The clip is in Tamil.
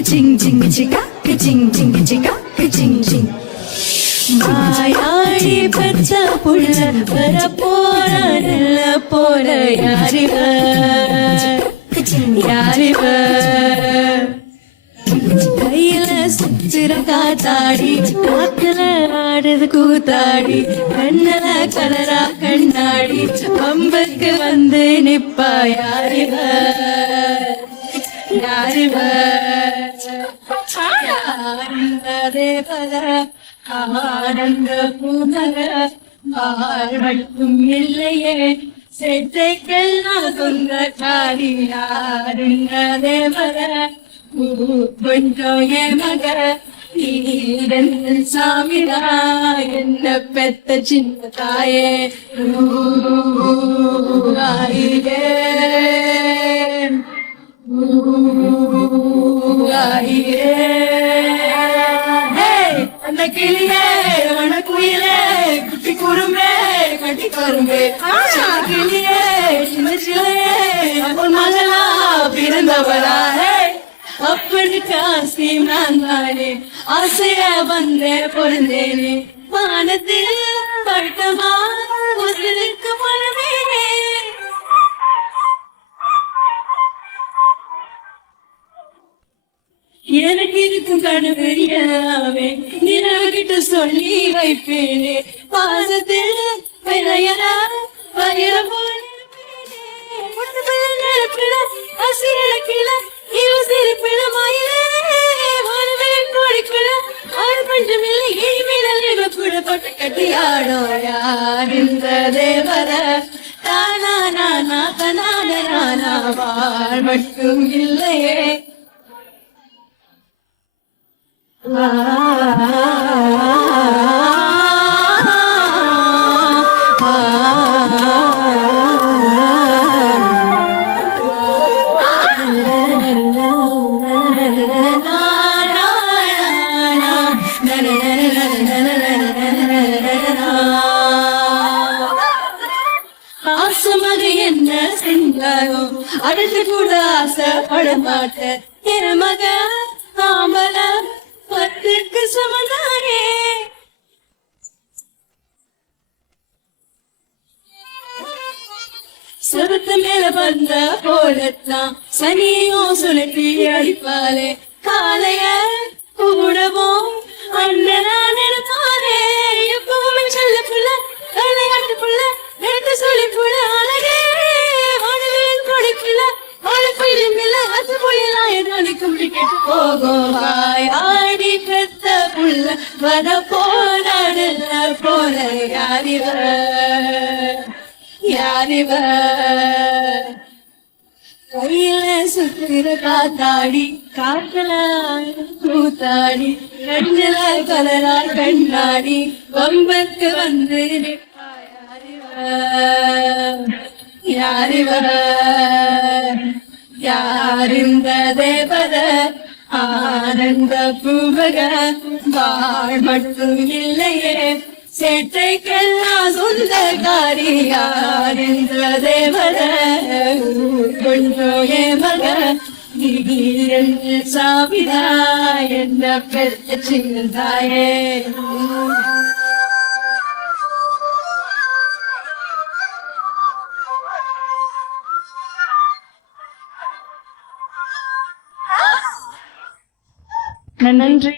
கிச்சிங் சிங் சிக்கா கிச்சிங் சிங் சிக்கா கிச்சிங் சிங் மாயாடி பச்ச புள்ள வர போற நல்ல போற யாரிவ யாரிவ கையில சுத்திர காத்தாடி காத்துல ஆடுது கூத்தாடி கண்ணல கலரா கண்ணாடி பம்புக்கு வந்து நிப்பா யாரிவ யாரிவ தேவத ஆனந்த பூமக மட்டும் இல்லையே செட்டைக்கெல்லாம் சொந்தக்காரி யாருங்க தேவத கொஞ்சம் என் மக நீரன் சாமிதா என்ன பெத்த சின்ன தாயே ஆயிரே ஆயிரே அந்த கிளியே வனக்குயிலே குட்டி குறும்பே கட்டி கரும்பே கிளியே சின்ன சிலையே அவன் மகளா பிறந்தவளா அப்படி காசி நான் தானே ஆசைய வந்தே பொருந்தேனே வானத்தில் பட்டமா ஒருத்தருக்கு பொழுவேனே எனக்கு இருக்கும் கனவு எல்லாமே நிலவுகிட்ட சொல்லி வைப்பேனே பாசத்தில் வயற வயற அசிரக்கில இவசிருப்பில மயிலே வாழ்வேன் கோடிக்குள்ள ஆறு பஞ்சமில்லை இனிமேல் கூட பட்டு கட்டி ஆடோ யார் இந்த தேவர தானா நானா தனான நானா வாழ் மட்டும் இல்லையே ஆசமது என்ன செஞ்சாலும் அடுத்து கூட ஆசைப்பட மாட்டேன் என் மக ஆம்பல பத்துக்கு சமதானே செவத்து மேல வந்த போலத்தான் சனியும் சுழற்றி அடிப்பாளே காலைய கூடவும் அண்ணனா நினைப்பாரே எப்பவுமே சொல்ல புள்ள விளையாட்டு புள்ள நேற்று சொல்லி புள்ள அழகே வானவில் கொடி புள்ள வாழை பயிலும் இல்ல அது புயலாம் எதற்கு கேட்டு போகும் ஆடி பெத்த புள்ள வர போராடல போல யாரிவ யாரிவ கையில சுத்திர காத்தாடி காக்கல கூத்தாடி கண்ணில கலரா கண்ணாடி வம்புக்கு வந்து யாரிவ யாரிந்த தேவத ஆனந்த பூவக வாழ் மட்டும் இல்லையே சேட்டைக்கெல்லாம் சொந்தக்காரி யாரிந்த தேவத கொஞ்சம் ஏமக சாமிதா என்ன பெற்ற சின்னதாயே நன்றி.